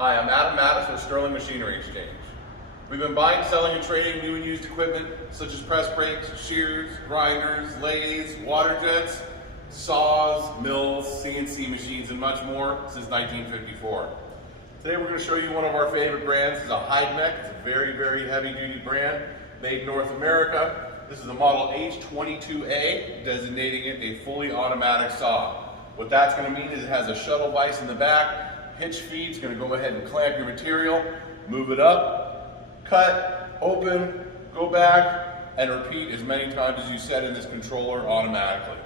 Hi, I'm Adam Mattis with Sterling Machinery Exchange. We've been buying, selling, and trading new and used equipment such as press brakes, shears, grinders, lathes, water jets, saws, mills, CNC machines, and much more since 1954. Today we're going to show you one of our favorite brands. It's a Hydmech. It's a very, very heavy-duty brand made in North America. This is the model H-22A, designating it a fully automatic saw. What that's going to mean is it has a shuttle vise in the back. Hitch feed's going to go ahead and clamp your material, move it up, cut, open, go back, and repeat as many times as you set in this controller automatically.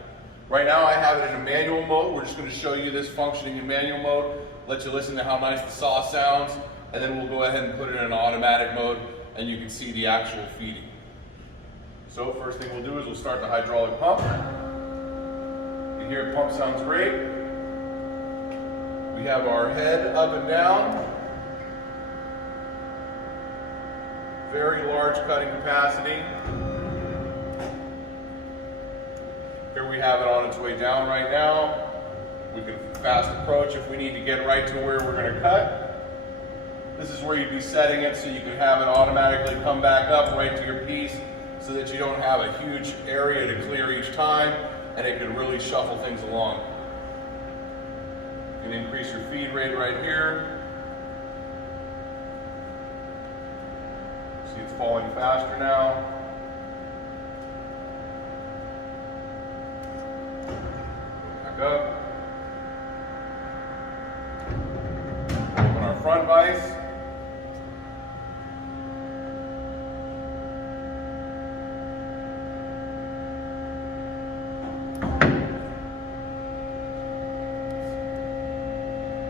Right now I have it in a manual mode. We're just going to show you this functioning in manual mode, let you listen to how nice the saw sounds, and then we'll go ahead and put it in an automatic mode and you can see the actual feeding. So first thing we'll do is we'll start the hydraulic pump. You hear it pump sounds great. We have our head up and down. Very large cutting capacity. Here we have it on its way down right now. We can fast approach if we need to get right to where we're going to cut. This is where you'd be setting it so you can have it automatically come back up right to your piece so that you don't have a huge area to clear each time and it can really shuffle things along. You can increase your feed rate right here. See it's falling faster now. Back up. Open our front vise.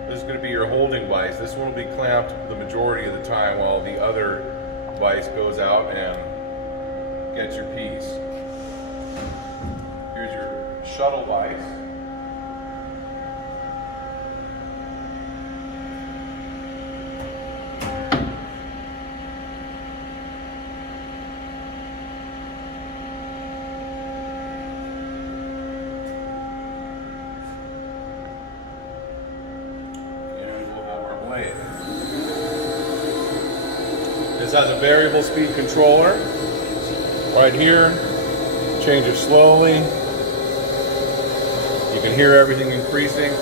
This is going to be your holding vise. This one will be clamped the majority of the time while the other vise goes out and gets your piece. Here's your shuttle vise. This has a variable speed controller right here. Change it slowly. You can hear everything increasing as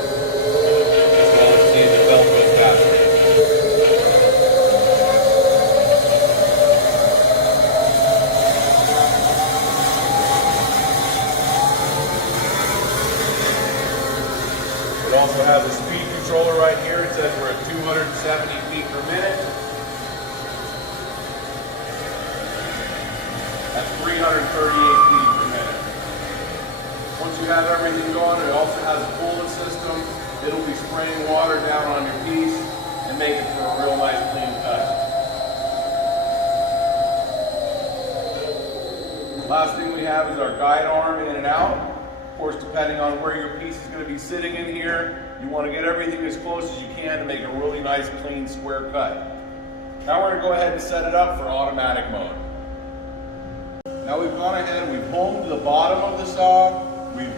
well as seeing the belt go faster. It also has a speed controller right here. It says we're at 270 feet per minute. At 338 feet per minute. Once you have everything going, it also has a coolant system. It'll be spraying water down on your piece and make it for a real nice clean cut. Last thing we have is our guide arm in and out. Of course, depending on where your piece is going to be sitting in here, you want to get everything as close as you can to make a really nice, clean, square cut. Now we're going to go ahead and set it up for automatic mode. Now we've gone ahead, we've homed the bottom of the saw, we've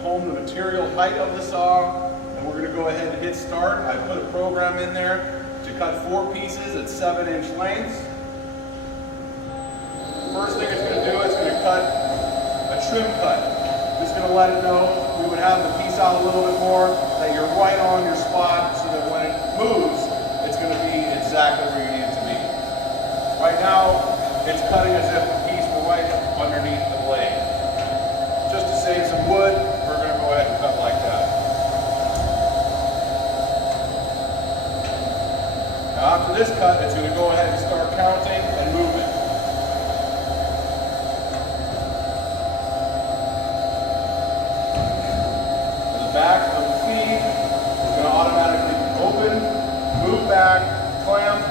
homed the material height of the saw, and we're going to go ahead and hit start. I put a program in there to cut 4 pieces at 7-inch lengths. First thing it's going to do is it's going to cut a trim cut. It's going to let it know we would have the piece out a little bit more, that you're right on your spot so that when it moves, it's going to be exactly where you need it to be. Right now, it's cutting as if the piece were right underneath the blade. Just to save some wood, we're going to go ahead and cut like that. Now after this cut, it's going to go ahead and start counting and moving. The back of the feed is going to automatically open, move back, clamp,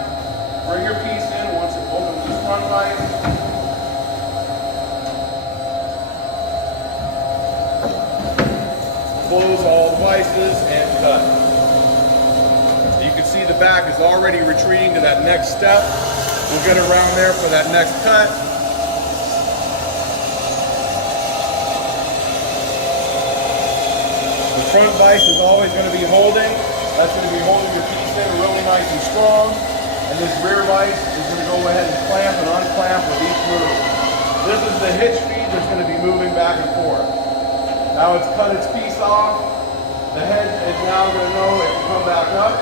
bring your piece in once it opens this front vise. Close all vices and cut. You can see the back is already retreating to that next step. We'll get around there for that next cut. The front vise is always going to be holding. That's going to be holding your piece in really nice and strong. And this rear vise is going to go ahead and clamp and unclamp with each move. This is the hitch feed that's going to be moving back and forth. Now it's cut its piece off. The head is now going to know it can come back up.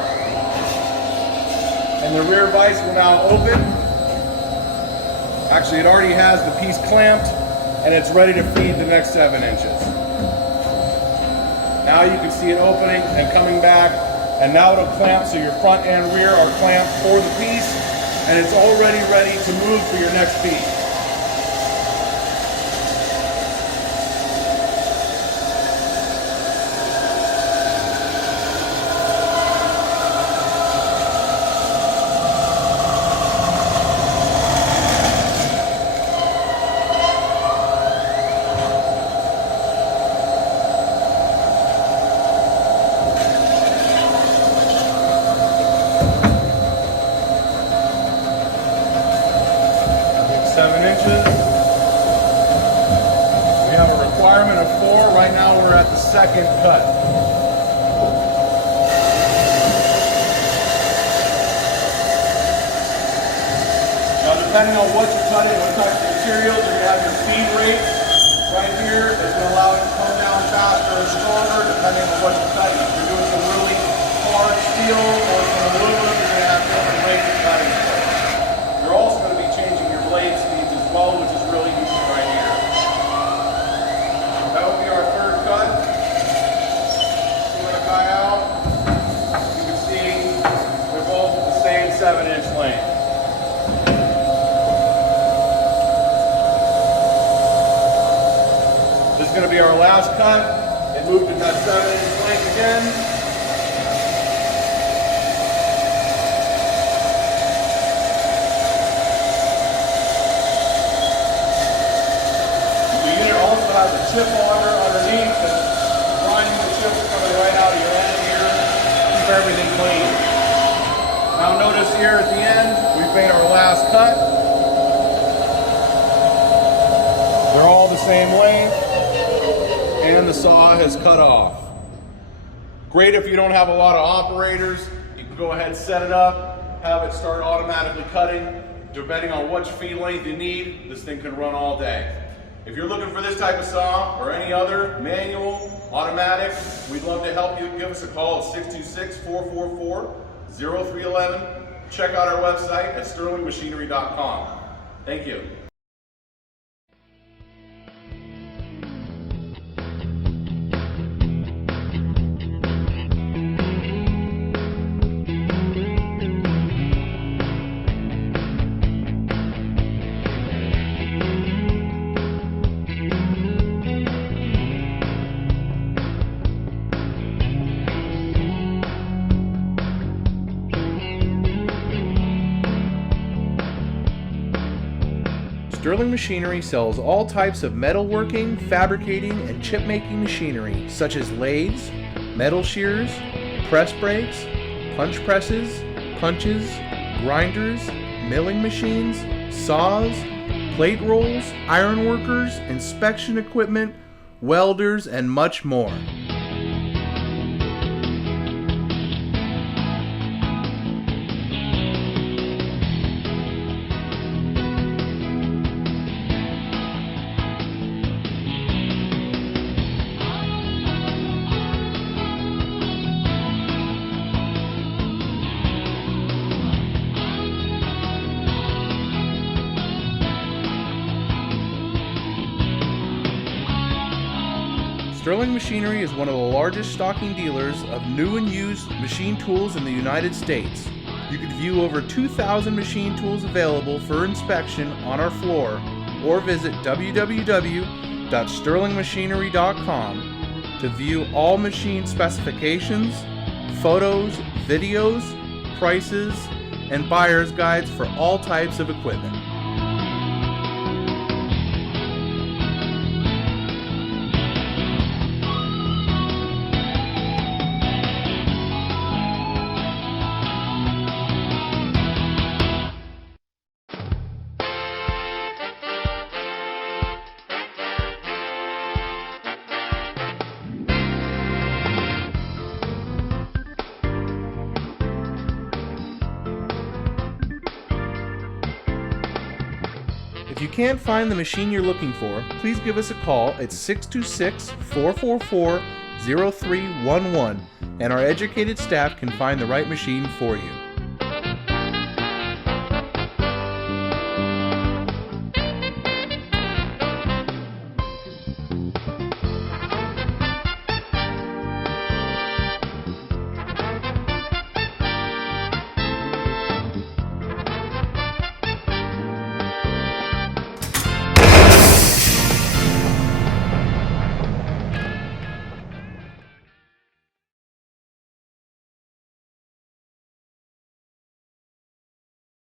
And the rear vise will now open. Actually, it already has the piece clamped and it's ready to feed the next 7 inches. Now you can see it opening and coming back, and now it'll clamp so your front and rear are clamped for the piece, and it's already ready to move for your next piece. We have a requirement of 4. Right now we're at the second cut. Now depending on what you're cutting, what type of materials, you're going to have your feed rate right here. It's going to allow it to come down faster or stronger depending on what you're cutting. If you're doing some really hard steel or some aluminum, you're going to have different rates of cutting. You're also going to be changing your blade speeds as well, which is really useful right here. That will be our third cut. Pull that guy out. You can see they're both the same 7-inch length. This is going to be our last cut. It moved to that 7-inch length again. Has a chip auger underneath that's grinding the chips coming right out of your end here. Keep everything clean. Now notice here at the end, we've made our last cut. They're all the same length, and the saw has cut off. Great if you don't have a lot of operators. You can go ahead and set it up, have it start automatically cutting. Depending on which feed length you need, this thing can run all day. If you're looking for this type of saw or any other, manual, automatic, we'd love to help you. Give us a call at 626-444-0311. Check out our website at sterlingmachinery.com. Thank you. Sterling Machinery sells all types of metalworking, fabricating, and chip-making machinery, such as lathes, metal shears, press brakes, punch presses, punches, grinders, milling machines, saws, plate rolls, iron workers, inspection equipment, welders, and much more. Sterling Machinery is one of the largest stocking dealers of new and used machine tools in the United States. You can view over 2,000 machine tools available for inspection on our floor, or visit www.sterlingmachinery.com to view all machine specifications, photos, videos, prices, and buyer's guides for all types of equipment. If you can't find the machine you're looking for, please give us a call at 626-444-0311 and our educated staff can find the right machine for you.